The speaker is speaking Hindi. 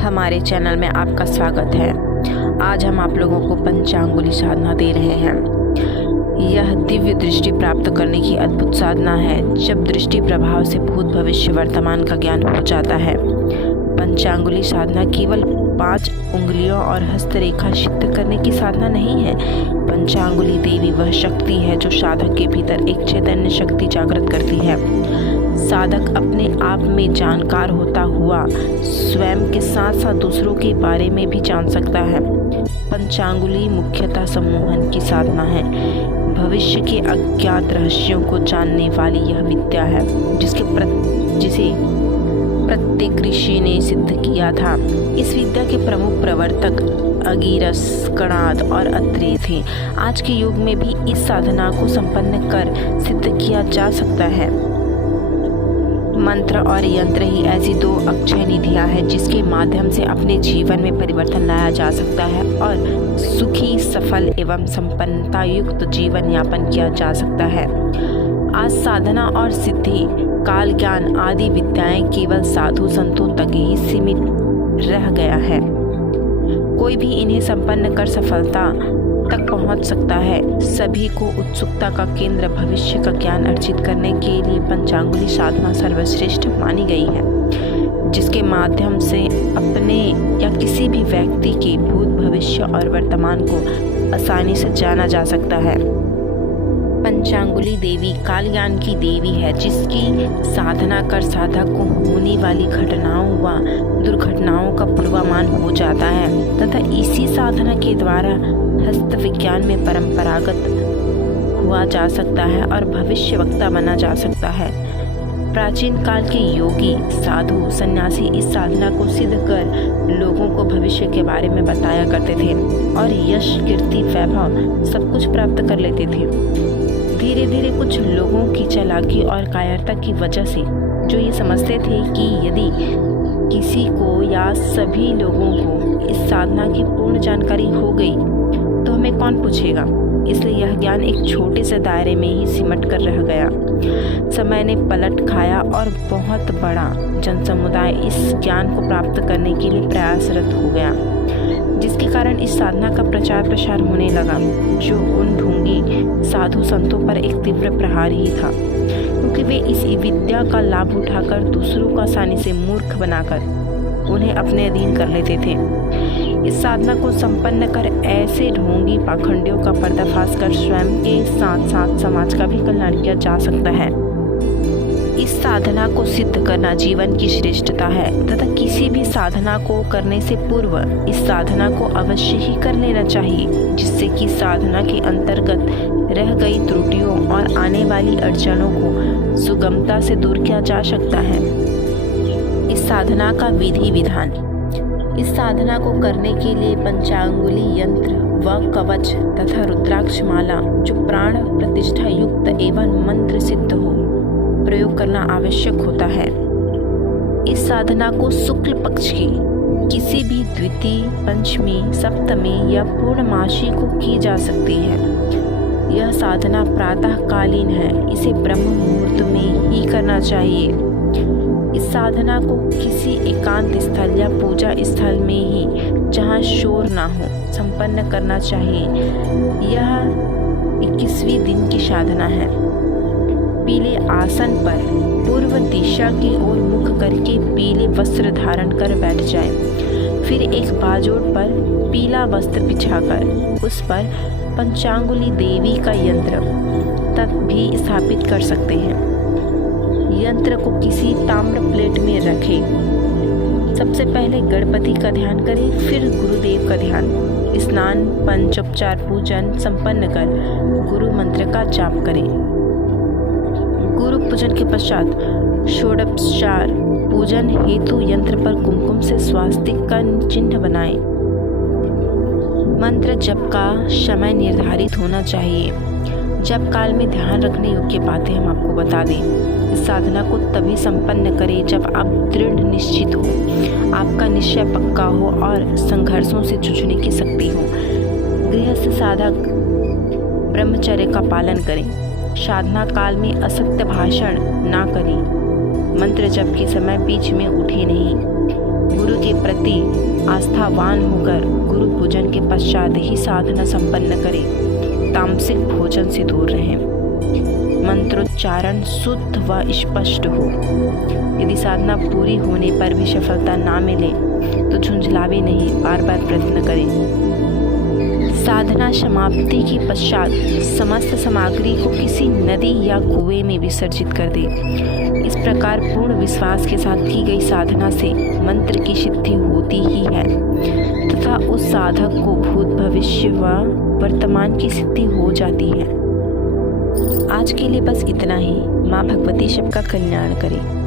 हमारे चैनल में आपका स्वागत है। आज हम आप लोगों को पंचांगुली साधना दे रहे हैं। यह दिव्य दृष्टि प्राप्त करने की अद्भुत साधना है, जब दृष्टि प्रभाव से भूत भविष्य वर्तमान का ज्ञान हो जाता है। पंचांगुली साधना केवल 5 उंगलियों और हस्तरेखा सिद्ध करने की साधना नहीं है। पंचांगुली देवी वह शक्ति है जो साधक के भीतर एक चैतन्य शक्ति जागृत करती है। साधक अपने आप में जानकार होता हुआ स्वयं के साथ साथ दूसरों के बारे में भी जान सकता है। पंचांगुली मुख्यतः सम्मोहन की साधना है। भविष्य के अज्ञात रहस्यों को जानने वाली यह विद्या है जिसे प्रत्येक ऋषि ने सिद्ध किया था। इस विद्या के प्रमुख प्रवर्तक अंगिरस, कणाद और अत्रेय थे। आज के युग में भी इस साधना को संपन्न कर सिद्ध किया जा सकता है। मंत्र और यंत्र ही ऐसी 2 अक्षय निधियां हैं जिसके माध्यम से अपने जीवन में परिवर्तन लाया जा सकता है और सुखी, सफल एवं संपन्नता युक्त जीवन यापन किया जा सकता है। आज साधना और सिद्धि, काल ज्ञान आदि विद्याएं केवल साधु संतों तक ही सीमित रह गया है। कोई भी इन्हें संपन्न कर सफलता तक पहुंच सकता है। सभी को उत्सुकता का केंद्र भविष्य का ज्ञान अर्जित करने के लिए पंचांगुली साधना सर्वश्रेष्ठ मानी गई है, जिसके माध्यम से अपने या किसी भी व्यक्ति के भूत, भविष्य और वर्तमान को आसानी से जाना जा सकता है। पंचांगुली देवी काल ज्ञान की देवी है, जिसकी साधना कर साधक को होने वाली घटनाओं व दुर्घटनाओं का पूर्वानुमान हो जाता है तथा इसी साधना के द्वारा हस्त विज्ञान में परंपरागत हुआ जा सकता है और भविष्य वक्ता बना जा सकता है। प्राचीन काल के योगी, साधु, सन्यासी इस साधना को सिद्ध कर लोगों को भविष्य के बारे में बताया करते थे और यश, कीर्ति, वैभव सब कुछ प्राप्त कर लेते थे। धीरे धीरे कुछ लोगों की चालाकी और कायरता की वजह से जो ये समझते थे कि यदि किसी को या सभी लोगों को इस साधना की पूर्ण जानकारी हो गई तो हमें कौन पूछेगा, इसलिए यह ज्ञान एक छोटे से दायरे में ही सिमट कर रह गया। समय ने पलट खाया और बहुत बड़ा जनसमुदाय इस ज्ञान को प्राप्त करने के लिए प्रयासरत हो गया, जिसके कारण इस साधना का प्रचार प्रसार होने लगा, जो उन ढोंगी साधु संतों पर एक तीव्र प्रहार ही था, क्योंकि वे इस विद्या का लाभ उठाकर दूसरों को आसानी से मूर्ख बनाकर उन्हें अपने अधीन कर लेते थे। इस साधना को संपन्न कर ऐसे ढोंगी पाखंडियों का पर्दाफाश कर स्वयं के साथ साथ समाज का भी कल्याण किया जा सकता है। इस साधना को सिद्ध करना जीवन की श्रेष्ठता है तथा किसी भी साधना को करने से पूर्व इस साधना को अवश्य ही कर लेना चाहिए, जिससे कि साधना के अंतर्गत रह गई त्रुटियों और आने वाली अड़चनों को सुगमता से दूर किया जा सकता है। इस साधना का विधि विधान। इस साधना को करने के लिए पंचांगुली यंत्र व कवच तथा रुद्राक्ष माला जो प्राण प्रतिष्ठा युक्त एवं मंत्र सिद्ध हो प्रयोग करना आवश्यक होता है। इस साधना को शुक्ल पक्ष की किसी भी द्वितीय, पंचमी, सप्तमी या पूर्णमासी को की जा सकती है। यह साधना प्रातःकालीन है, इसे ब्रह्म मुहूर्त में ही करना चाहिए। इस साधना को किसी एकांत स्थल या पूजा स्थल में ही, जहाँ शोर ना हो, संपन्न करना चाहिए। यह 21वें दिन की साधना है। पीले आसन पर पूर्व दिशा की ओर मुख करके पीले वस्त्र धारण कर बैठ जाएं। फिर एक बाजोड़ पर पीला वस्त्र बिछाकर उस पर पंचांगुली देवी का यंत्र तक भी स्थापित कर सकते हैं। यंत्र को किसी ताम्र प्लेट में रखें। सबसे पहले गणपति का ध्यान करें, फिर गुरुदेव का ध्यान। स्नान, पंचोपचार पूजन संपन्न कर गुरु मंत्र का जाप करें। गुरु पूजन के पश्चात षोडशोपचार पूजन हेतु यंत्र पर कुमकुम से स्वास्तिक का चिन्ह बनाएं। मंत्र जप का समय निर्धारित होना चाहिए। जप काल में ध्यान रखने योग्य बातें हम आपको बता दें। इस साधना को तभी संपन्न करें जब आप दृढ़ निश्चित हो, आपका निश्चय पक्का हो और संघर्षों से जूझने की शक्ति हो। गृहस्थ साधक ब्रह्मचर्य का पालन करें। साधना काल में असत्य भाषण ना करें। मंत्र जप के समय बीच में उठे नहीं। गुरु के प्रति व्यक्ति आस्थावान होकर गुरु पूजन के पश्चात ही साधना संपन्न करे। तामसिक भोजन से दूर रहें। मंत्रोच्चारण शुद्ध व स्पष्ट हो। यदि साधना पूरी होने पर भी सफलता ना मिले तो झुंझलावे नहीं, बार बार प्रयत्न करें। साधना समाप्ति के पश्चात समस्त सामग्री को किसी नदी या कुएं में विसर्जित कर दे। इस प्रकार पूर्ण विश्वास के साथ की गई साधना से मंत्र की सिद्धि होती ही है तथा उस साधक को भूत भविष्य व वर्तमान की सिद्धि हो जाती है। आज के लिए बस इतना ही। माँ भगवती सबका कल्याण करे।